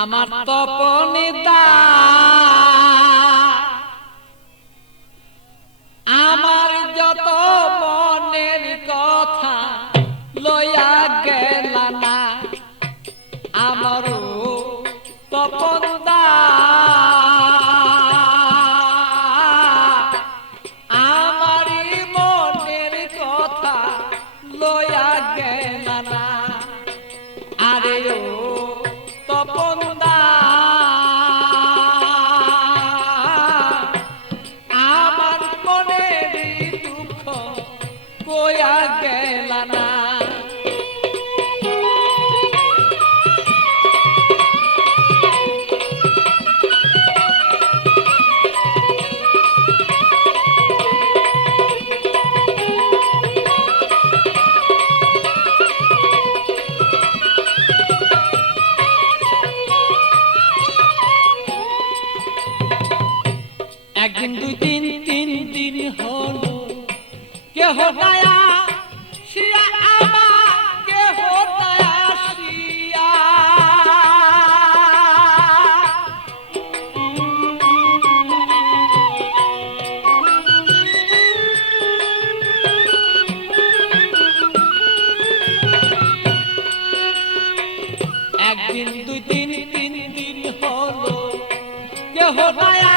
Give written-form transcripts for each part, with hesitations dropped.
আমার তপনিতা আমার যত মনের কথা লইয়া গেল না আমার তপনদা আমারই মনের কথা লইয়া গেল না আরে ও তপনদা আমার মনের দুঃখ কইয়া গেল না একদিন দুই দিন তিন দিন হলো কেহ দয়া শিয়া আমার কেহ দয়া শিয়া একদিন দুই দিন তিন দিন হলো কেহ দয়া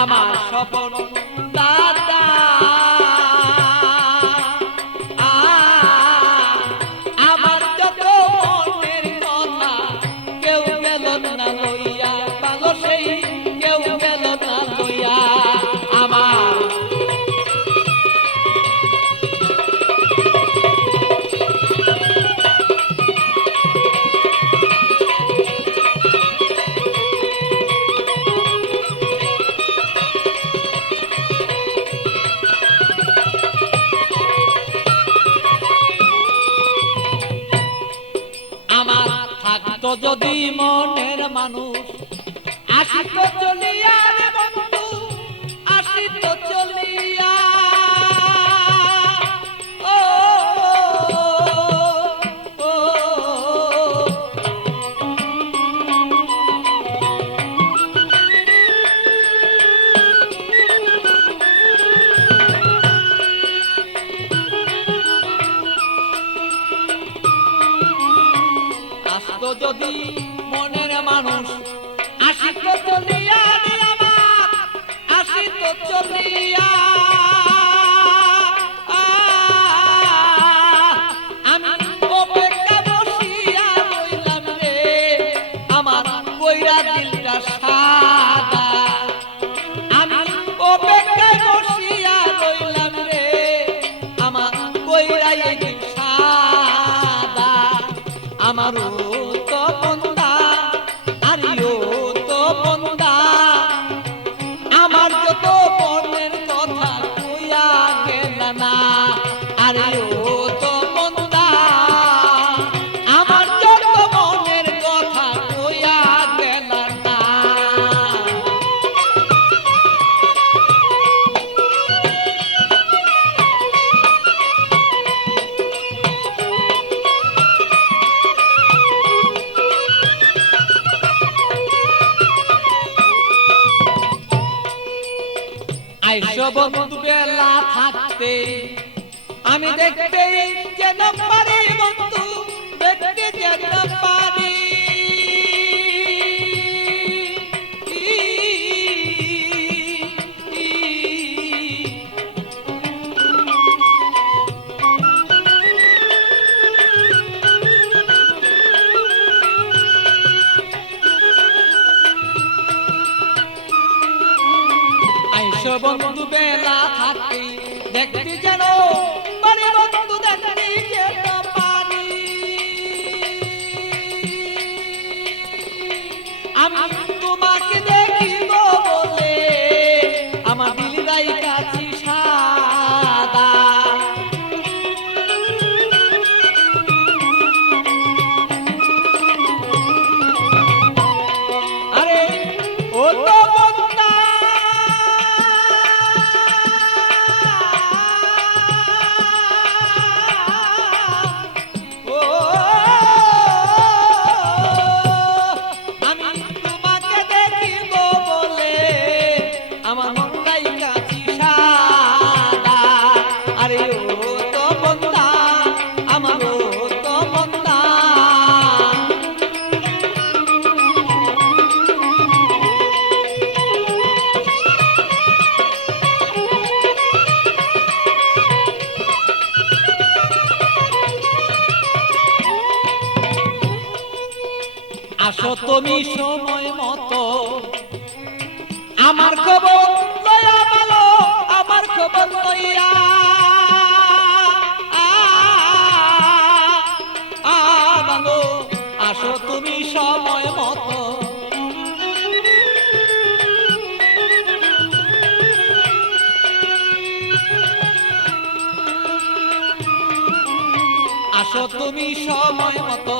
আমার স্বপন দাদা আমার যত মনের কথা কেউ গেল না লইয়া ভালো সেই কেউ গেল না লইয়া আমার থাকতো যদি মনের মানুষ আসিত চলিয়া রে বন্ধু আসিত চলিয়া ও যদি মনের মানুষ আসিত চলিয়া আমার আসিত চলিয়া আমি অপেক্ষা বসিয়া রইলাম রে আমার কইরা দিলটা সাদা আমি অপেক্ষা বসিয়া রইলাম রে আমার কইরা এই দিল সাদা আমারও আমার যত মনের কথা কইয়া গেল না আরে ও তো মন্দা আমার যত মনের কথা কইয়া গেল না আইসো বন্ধু বেলা থাকতে আমি দেখতে যেন পারি বন্ধু দেখতে যেন পারি আইসো বন্ধু বেলা থাকতে দেখতে যেন পারি বন্ধু দেখতে যেন পারি আমি তোমাকে দেখিব তুমি সময় মতো আমার খবর লইয়া ভালো আমার খবর লইয়া ভালো আসো তুমি সময় মতো আসো তুমি সময় মতো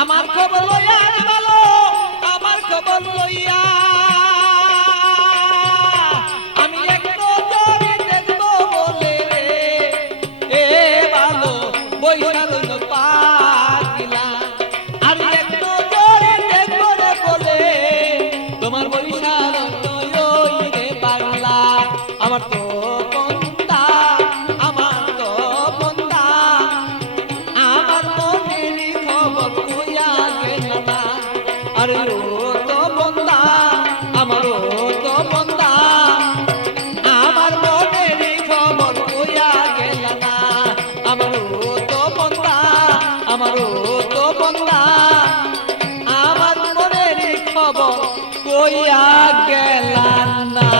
আমার খবর লইয়া ভালো আমার খবর লইয়া আমি একটু জোরে দেখবো বলে এ ভালো বৈশাল পাগলা আমি একটু জোরে দেখবো রে বলে তোমার বৈশাল রে পাগলা আমার তো বন্ধা আমার তো বন্ধা আমার মনের খবর কইয়া গেল না আরে ও তো বন্ধা আমার ও তো বন্ধা আমার মনের খবর কইয়া গেল না আমার ও তো বন্ধা আমার ও তো বন্ধা আমার মনের খবর কইয়া গেল না